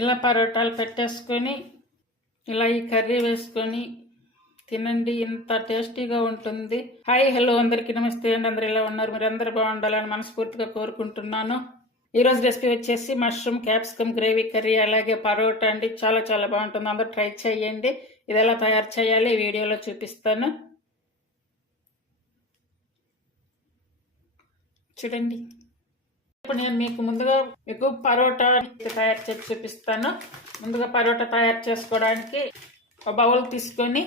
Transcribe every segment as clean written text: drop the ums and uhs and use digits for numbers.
ఇలా పరోటాలు పెట్టేసుకొని ఇలా ఈ కర్రీ వేసుకొని తినండి, ఇంత టేస్టీగా ఉంటుంది. హాయ్ హలో అందరికీ నమస్తే అండి. అందరు ఎలా ఉన్నారు? మీరు అందరు బాగుండాలని మనస్ఫూర్తిగా కోరుకుంటున్నాను. ఈరోజు రెసిపీ వచ్చేసి మష్రూమ్ క్యాప్సికమ్ గ్రేవీ కర్రీ, అలాగే పరోటా అండి. చాలా చాలా బాగుంటుంది. అందరూ ట్రై చేయండి. ఇది ఎలా తయారు చేయాలి వీడియోలో చూపిస్తాను, చూడండి. ఇప్పుడు నేను మీకు పరోటా తయారు చేసి చూపిస్తాను. ముందుగా పరోటా తయారు చేసుకోవడానికి ఒక బౌల్ తీసుకొని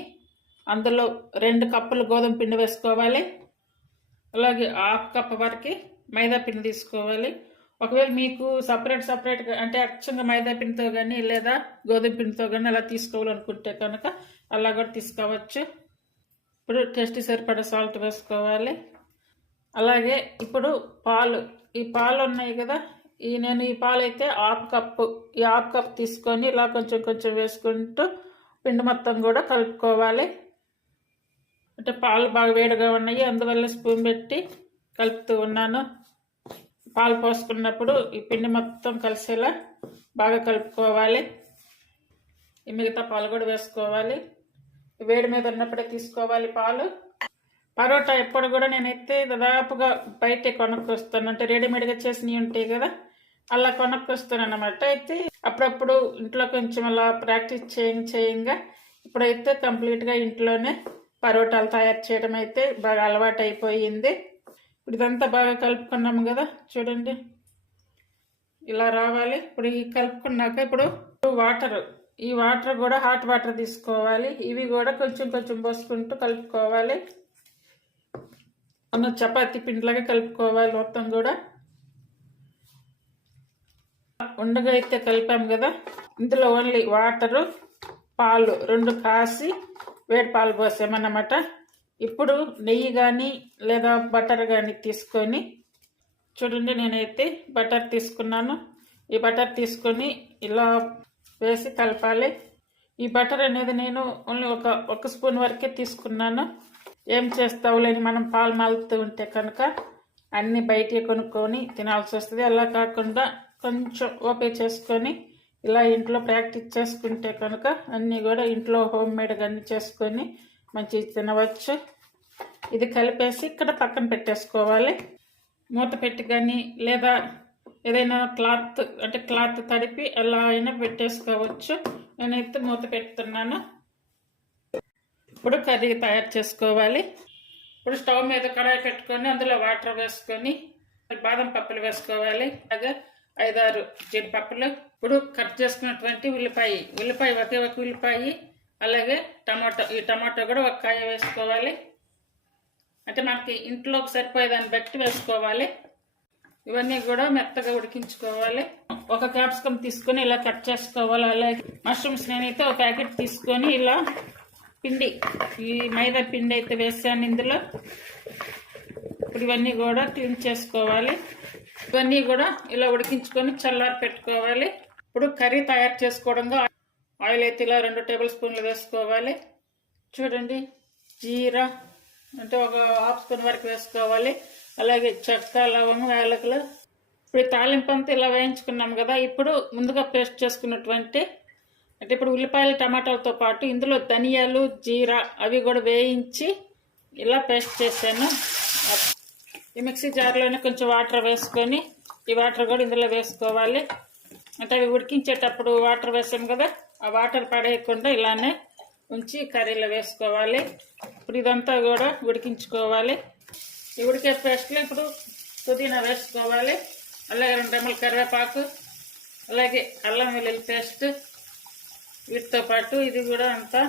అందులో 2 కప్పులు గోధుమ పిండి వేసుకోవాలి. అలాగే 1/2 కప్ వరకు మైదా పిండి తీసుకోవాలి. ఒకవేళ మీకు సపరేట్గా అంటే అచ్చంగా మైదా పిండితో కానీ లేదా గోధుమ పిండితో కానీ అలా తీసుకోవాలనుకుంటే కనుక అలా కూడా తీసుకోవచ్చు. ఇప్పుడు టేస్ట్ సరిపడా సాల్ట్ వేసుకోవాలి. అలాగే ఇప్పుడు ఈ పాలు ఉన్నాయి కదా, నేను ఈ పాలు అయితే 1/2 కప్ తీసుకొని ఇలా కొంచెం వేసుకుంటూ పిండి మొత్తం కూడా కలుపుకోవాలి. అంటే పాలు బాగా వేడిగా ఉన్నాయి, అందువల్ల స్పూన్ పెట్టి కలుపుతూ ఉన్నాను. పాలు పోసుకున్నప్పుడు ఈ పిండి మొత్తం కలిసేలా బాగా కలుపుకోవాలి. ఈ మిగతా పాలు కూడా వేసుకోవాలి. వేడి మీద ఉన్నప్పుడే తీసుకోవాలి పాలు. పరోటా ఎప్పుడు కూడా నేనైతే దాదాపుగా బయట కొనుక్కొస్తాను, అంటే రెడీమేడ్గా చేసినవి ఉంటాయి కదా, అలా కొనుక్కొస్తాను అన్నమాట. అయితే అప్పుడప్పుడు ఇంట్లో కొంచెం అలా ప్రాక్టీస్ చేయంగా ఇప్పుడైతే కంప్లీట్గా ఇంట్లోనే పరోటాలు తయారు చేయడం అయితే బాగా అలవాటు అయిపోయింది. ఇప్పుడు ఇదంతా బాగా కలుపుకున్నాము కదా, చూడండి ఇలా రావాలి. ఇప్పుడు ఈ కలుపుకున్నాక ఇప్పుడు ఈ వాటర్ కూడా హాట్ వాటర్ తీసుకోవాలి. ఇవి కూడా కొంచెం పోసుకుంటూ కలుపుకోవాలి. చపాతీ పిండిలాగా కలుపుకోవాలి మొత్తం కూడా. ఉండగా అయితే కలిపాము కదా, ఇందులో ఓన్లీ వాటరు పాలు 2 కాసి వేడి పాలు పోసామన్నమాట. ఇప్పుడు నెయ్యి కానీ లేదా బటర్ కానీ తీసుకొని, చూడండి నేనైతే బటర్ తీసుకున్నాను. ఈ బటర్ తీసుకొని ఇలా వేసి కలపాలి. ఈ బటర్ అనేది నేను ఓన్లీ ఒక స్పూన్ వరకే తీసుకున్నాను. ఏం చేస్తావులేని మనం పాలు మలుపుతూ ఉంటే కనుక అన్నీ బయట కొనుక్కొని తినాల్సి వస్తుంది. అలా కాకుండా కొంచెం ఓపిక చేసుకొని ఇలా ఇంట్లో ప్రాక్టీస్ చేసుకుంటే కనుక అన్నీ కూడా ఇంట్లో హోమ్ మేడ్గా అన్నీ చేసుకొని మంచిగా తినవచ్చు. ఇది కలిపేసి ఇక్కడ పక్కన పెట్టేసుకోవాలి. మూత పెట్టి కానీ లేదా ఏదైనా క్లాత్ తడిపి ఎలా అయినా పెట్టేసుకోవచ్చు. నేనైతే మూత పెడుతున్నాను. ఇప్పుడు కర్రీ తయారు చేసుకోవాలి. ఇప్పుడు స్టవ్ మీద కడాయి పెట్టుకొని అందులో వాటర్ వేసుకొని బాదం పప్పులు వేసుకోవాలి. అలాగే 5-6 జీడిపప్పులు. ఇప్పుడు కట్ చేసుకున్నటువంటి ఉల్లిపాయ ఒకే ఒక ఉల్లిపాయ, అలాగే ఈ టమాటో కూడా ఒక కాయ వేసుకోవాలి. అంటే మనకి ఇంట్లోకి సరిపోయేదాన్ని బట్టి వేసుకోవాలి. ఇవన్నీ కూడా మెత్తగా ఉడికించుకోవాలి. ఒక క్యాప్సికమ్ తీసుకొని ఇలా కట్ చేసుకోవాలి. అలాగే మష్రూమ్స్ నేనైతే ఒక ప్యాకెట్ తీసుకొని ఇలా ఈ మైదా పిండి అయితే వేసాను ఇందులో. ఇప్పుడు ఇవన్నీ కూడా క్లీన్ చేసుకోవాలి. ఇవన్నీ కూడా ఇలా ఉడికించుకొని చల్లారి పెట్టుకోవాలి. ఇప్పుడు కర్రీ తయారు చేసుకోవడంగా ఆయిల్ అయితే ఇలా 2 టేబుల్ స్పూన్లు వేసుకోవాలి. చూడండి, జీరా అంటే ఒక 1/2 స్పూన్ వరకు వేసుకోవాలి. అలాగే చెక్క, లవంగం, యాలకులు. ఇప్పుడు తాలింపు అంతా ఇలా వేయించుకున్నాం కదా, ఇప్పుడు ముందుగా పేస్ట్ చేసుకున్నటువంటి అంటే ఇప్పుడు ఉల్లిపాయలు టమాటాలతో పాటు ఇందులో ధనియాలు, జీరా అవి కూడా వేయించి ఇలా పేస్ట్ చేశాను. ఈ మిక్సీ జార్లోనే కొంచెం వాటర్ వేసుకొని ఈ వాటర్ కూడా ఇందులో వేసుకోవాలి. అంటే అవి ఉడికించేటప్పుడు వాటర్ వేసాం కదా, ఆ వాటర్ పడేయకుండా ఇలానే ఉంచి కర్రీలో వేసుకోవాలి. ఇప్పుడు ఇదంతా కూడా ఉడికించుకోవాలి. ఈ ఉడికే పేస్ట్లో ఇప్పుడు పుదీనా వేసుకోవాలి. అలాగే 2 రెమ్మల కరివేపాకు, అలాగే అల్లం వెల్లుల్లి పేస్ట్. వీటితో పాటు ఇది కూడా అంతా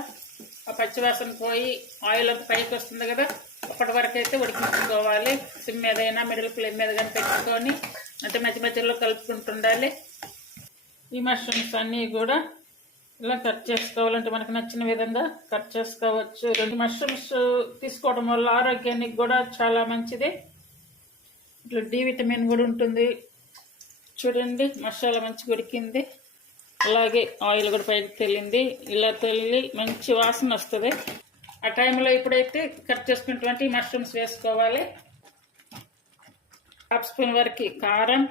ఆ పచ్చివాసన పోయి ఆయిల్ పైకి వస్తుంది కదా, అప్పటి వరకు అయితే ఉడికించుకోవాలి. సిమ్ ఏదైనా మిడిల్ ఫ్లేమ్ మీద కానీ పెట్టుకొని అంటే మధ్యలో కలుపుకుంటుండాలి. ఈ మష్రూమ్స్ అన్నీ కూడా ఇలా కట్ చేసుకోవాలంటే మనకు నచ్చిన విధంగా కట్ చేసుకోవచ్చు. 2 మష్రూమ్స్ తీసుకోవడం వల్ల ఆరోగ్యానికి కూడా చాలా మంచిది. ఇట్లా డి విటమిన్ కూడా ఉంటుంది. చూడండి మసాలా మంచిగా ఉడికింది. అలాగే ఆయిల్ కూడా పైకి తెల్లింది. ఇలా తెల్లి మంచి వాసన వస్తుంది. ఆ టైంలో ఇప్పుడైతే కట్ చేసుకున్నటువంటి మష్రూమ్స్ వేసుకోవాలి. 1/2 స్పూన్ వరకు కారం,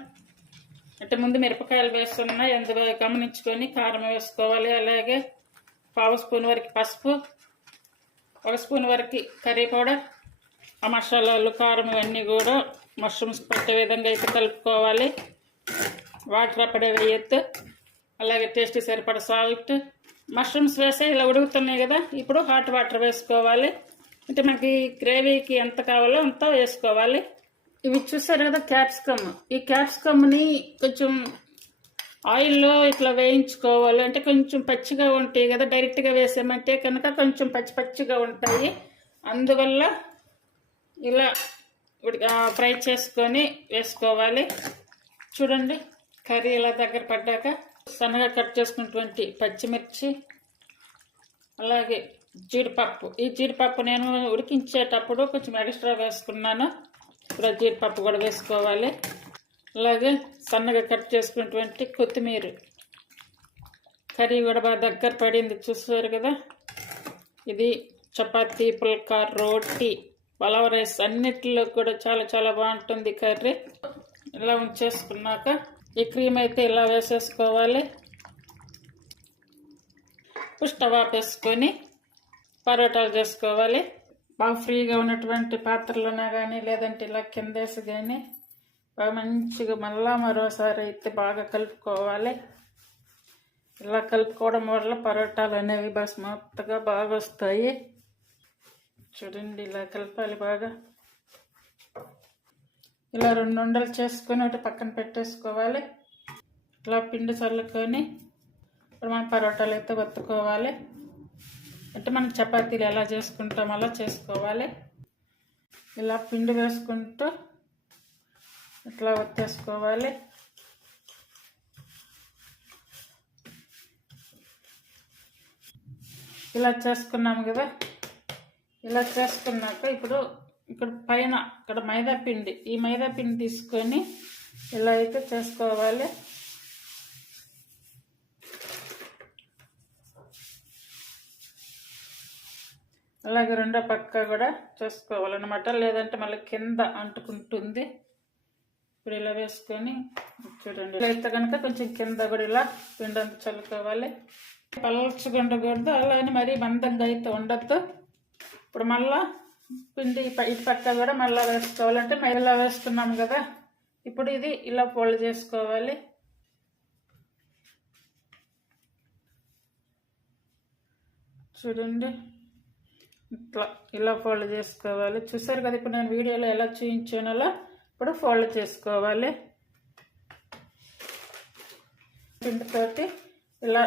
అంటే ముందు మిరపకాయలు వేస్తున్నాయి, అందులో గమనించుకొని కారం వేసుకోవాలి. అలాగే 1/2 స్పూన్ వరకు పసుపు, 1 స్పూన్ వరకు కర్రీ పౌడర్, ఆ మసాలాలు కారం ఇవన్నీ కూడా మష్రూమ్స్ పట్టే విధంగా అయితే కలుపుకోవాలి. వాటర్ అప్పుడే వేయొద్దు. అలాగే టేస్ట్ సరిపడ సాల్ట్. మష్రూమ్స్ వేస్తే ఇలా ఉడుకుతున్నాయి కదా, ఇప్పుడు హాట్ వాటర్ వేసుకోవాలి. అంటే మనకి గ్రేవీకి ఎంత కావాలో అంత వేసుకోవాలి. ఇవి చూసారు కదా క్యాప్సికమ్. ఈ క్యాప్సికమ్ని కొంచెం ఆయిల్లో ఇట్లా వేయించుకోవాలి. అంటే కొంచెం పచ్చిగా ఉంటాయి కదా, డైరెక్ట్గా వేసామంటే కనుక కొంచెం పచ్చిగా ఉంటాయి. అందువల్ల ఇలా ఫ్రై చేసుకొని వేసుకోవాలి. చూడండి కర్రీ ఇలా దగ్గర పడ్డాక సన్నగా కట్ చేసుకున్నటువంటి పచ్చిమిర్చి, అలాగే జీడిపప్పు. ఈ జీడిపప్పు నేను ఉడికించేటప్పుడు కొంచెం ఎక్స్ట్రా వేసుకున్నాను. ఇప్పుడు జీడిపప్పు కూడా వేసుకోవాలి. అలాగే సన్నగా కట్ చేసుకున్నటువంటి కొత్తిమీర. కర్రీ కూడా బాగా దగ్గర పడింది చూసారు కదా. ఇది చపాతీ, పుల్కా, రోటీ, పలావ్ రైస్ అన్నిటిలో కూడా చాలా చాలా బాగుంటుంది కర్రీ. ఇలా ఉంచేసుకున్నాక ఈ క్రీమ్ అయితే ఇలా వేసేసుకోవాలి. స్టవ్ ఆపేసుకొని పరోటాలు చేసుకోవాలి. బాగా ఫ్రీగా ఉన్నటువంటి పాత్రలోనే కానీ లేదంటే ఇలా కిందేసి కానీ బాగా మంచిగా మరోసారి అయితే బాగా కలుపుకోవాలి. ఇలా కలుపుకోవడం వల్ల పరోటాలు అనేవి బాగా స్మూత్గా బాగా వస్తాయి. చూడండి ఇలా కలపాలి బాగా. ఇలా 2 ఉండలు చేసుకొని ఒకటి పక్కన పెట్టేసుకోవాలి. ఇట్లా పిండి చల్లుకొని ఇప్పుడు మనం పరోటాలు అయితే వత్తుకోవాలి. అంటే మనం చపాతీలు ఎలా చేసుకుంటాం అలా చేసుకోవాలి. ఇలా పిండి వేసుకుంటూ ఇట్లా వత్తేసుకోవాలి. ఇలా చేసుకున్నాము కదా. ఇలా చేసుకున్నాక ఇప్పుడు ఇక్కడ పైన ఇక్కడ మైదా పిండి, ఈ మైదా పిండి తీసుకొని ఇలా అయితే చేసుకోవాలి. అలాగే రెండో పక్క కూడా చేసుకోవాలన్నమాట, లేదంటే మళ్ళీ కింద అంటుకుంటుంది. ఇప్పుడు ఇలా వేసుకొని చూడండి. ఇలా అయితే కనుక కొంచెం కింద కూడా ఇలా పిండి అంతా చల్లుకోవాలి. పలచగా ఉండకూడదు, అలానే మరీ మందంగా అయితే ఉండద్దు. ఇప్పుడు మళ్ళా పిండి ఇటు పక్క కూడా మళ్ళీ వేసుకోవాలంటే ఇలా వేసుకున్నాం కదా. ఇప్పుడు ఇది ఇలా ఫోల్డ్ చేసుకోవాలి. చూడండి ఇట్లా ఇలా ఫోల్డ్ చేసుకోవాలి. చూసారు కదా ఇప్పుడు నేను వీడియోలో ఎలా చూపించాను అలా ఇప్పుడు ఫోల్డ్ చేసుకోవాలి. పిండితోటి ఇలా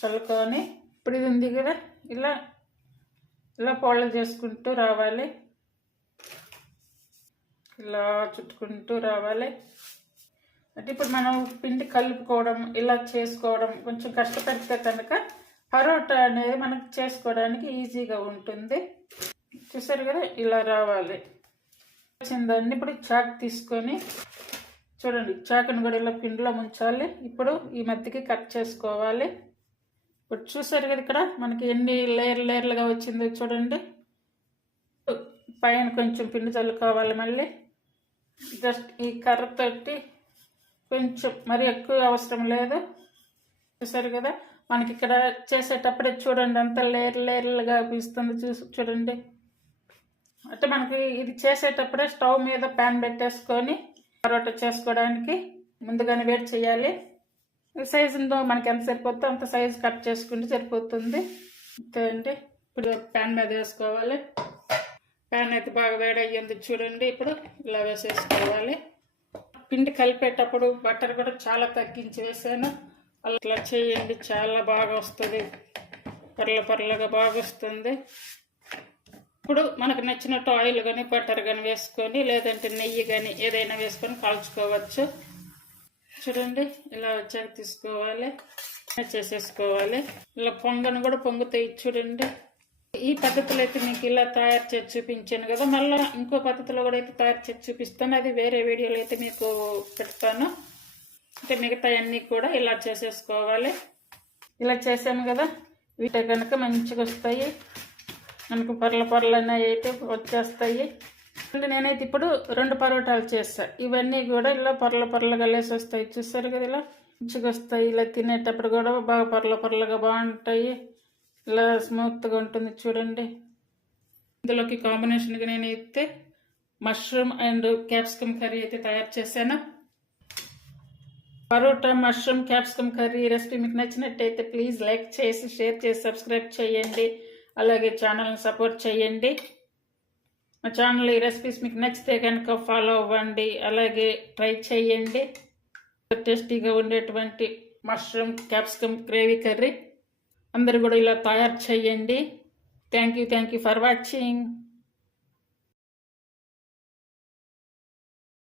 చల్లుకొని ఇప్పుడు ఇది ఉంది కదా, ఇలా ఇలా ఫోల్డ్ చేసుకుంటూ రావాలి. ఇలా చుట్టుకుంటూ రావాలి. అంటే ఇప్పుడు మనం పిండి కలుపుకోవడం ఇలా చేసుకోవడం కొంచెం కష్టపడితే కనుక పరోటా అనేది మనకు చేసుకోవడానికి ఈజీగా ఉంటుంది. చూసారు కదా ఇలా రావాలి. వచ్చిందాన్ని ఇప్పుడు చాక్ తీసుకొని చూడండి, చాకుని కూడా ఇలా పిండిలో ముంచాలి. ఇప్పుడు ఈ మధ్యకి కట్ చేసుకోవాలి. ఇప్పుడు చూసారు కదా ఇక్కడ మనకి ఎన్ని లేయర్లుగా వచ్చిందో చూడండి. పైన కొంచెం పిండి చల్లుకోవాలి. మళ్ళీ జస్ట్ ఈ కర్రతోటి కొంచెం మరి ఎక్కువ అవసరం లేదు. చూసారు కదా మనకి ఇక్కడ చేసేటప్పుడే చూడండి అంత లేయర్లుగా అనిపిస్తుంది. చూడండి అంటే మనకి ఇది చేసేటప్పుడే స్టవ్ మీద ప్యాన్ పెట్టేసుకొని పరోటా చేసుకోవడానికి ముందుగానే వేడి చేయాలి. సైజులో మనకి ఎంత సరిపోతుందో అంత సైజు కట్ చేసుకుంటే సరిపోతుంది. అంతే అండి. ఇప్పుడు ప్యాన్ మీద వేసుకోవాలి. ప్యాన్ అయితే బాగా వేడి అయ్యింది చూడండి. ఇప్పుడు ఇలా వేసేసుకోవాలి. పిండి కలిపేటప్పుడు బటర్ కూడా చాలా తగ్గించి వేసాను. అలా చేయండి, చాలా బాగా వస్తుంది, పర్లగా బాగా వస్తుంది. ఇప్పుడు మనకు నచ్చినట్టు ఆయిల్ కానీ బటర్ కానీ వేసుకొని లేదంటే నెయ్యి కానీ ఏదైనా వేసుకొని కాల్చుకోవచ్చు. చూడండి ఇలా వచ్చాక తీసుకోవాలి, చేసేసుకోవాలి. ఇలా పొంగను కూడా పొంగుతాయి చూడండి. ఈ పద్ధతిలో అయితే మీకు ఇలా తయారు చేసి చూపించాను కదా. మళ్ళీ ఇంకో పద్ధతిలో కూడా అయితే తయారు చేసి చూపిస్తాను, అది వేరే వీడియోలో అయితే మీకు పెడతాను. అంటే మిగతా అన్నీ కూడా ఇలా చేసేసుకోవాలి. ఇలా చేసాము కదా, వీటి కనుక మంచిగా వస్తాయి మనకు పొరలు అయితే వచ్చేస్తాయి. నేనైతే ఇప్పుడు 2 పరోటాలు చేస్తా. ఇవన్నీ కూడా ఇలా పొరలుగా లేసి వస్తాయి. చూస్తారు కదా, ఇలా మంచిగా వస్తాయి. ఇలా తినేటప్పుడు కూడా బాగా పొరలుగా బాగుంటాయి. ఇలా స్మూత్గా ఉంటుంది చూడండి. ఇందులోకి కాంబినేషన్గా నేనైతే మష్రూమ్ అండ్ క్యాప్సికమ్ కర్రీ అయితే తయారు చేశాను. Parotta mushroom capsicum curry recipe మీకు నచ్చినట్టయితే ప్లీజ్ లైక్ చేసి, షేర్ చేసి, సబ్స్క్రైబ్ చేయండి. అలాగే ఛానల్ని సపోర్ట్ చేయండి. మా ఛానల్ ఈ రెసిపీస్ మీకు నచ్చితే కనుక ఫాలో అవ్వండి. అలాగే ట్రై చేయండి. టేస్టీగా ఉండేటువంటి మష్రూమ్ క్యాప్సికమ్ గ్రేవీ కర్రీ అందరూ కూడా ఇలా తయారు చేయండి. Thank you for watching.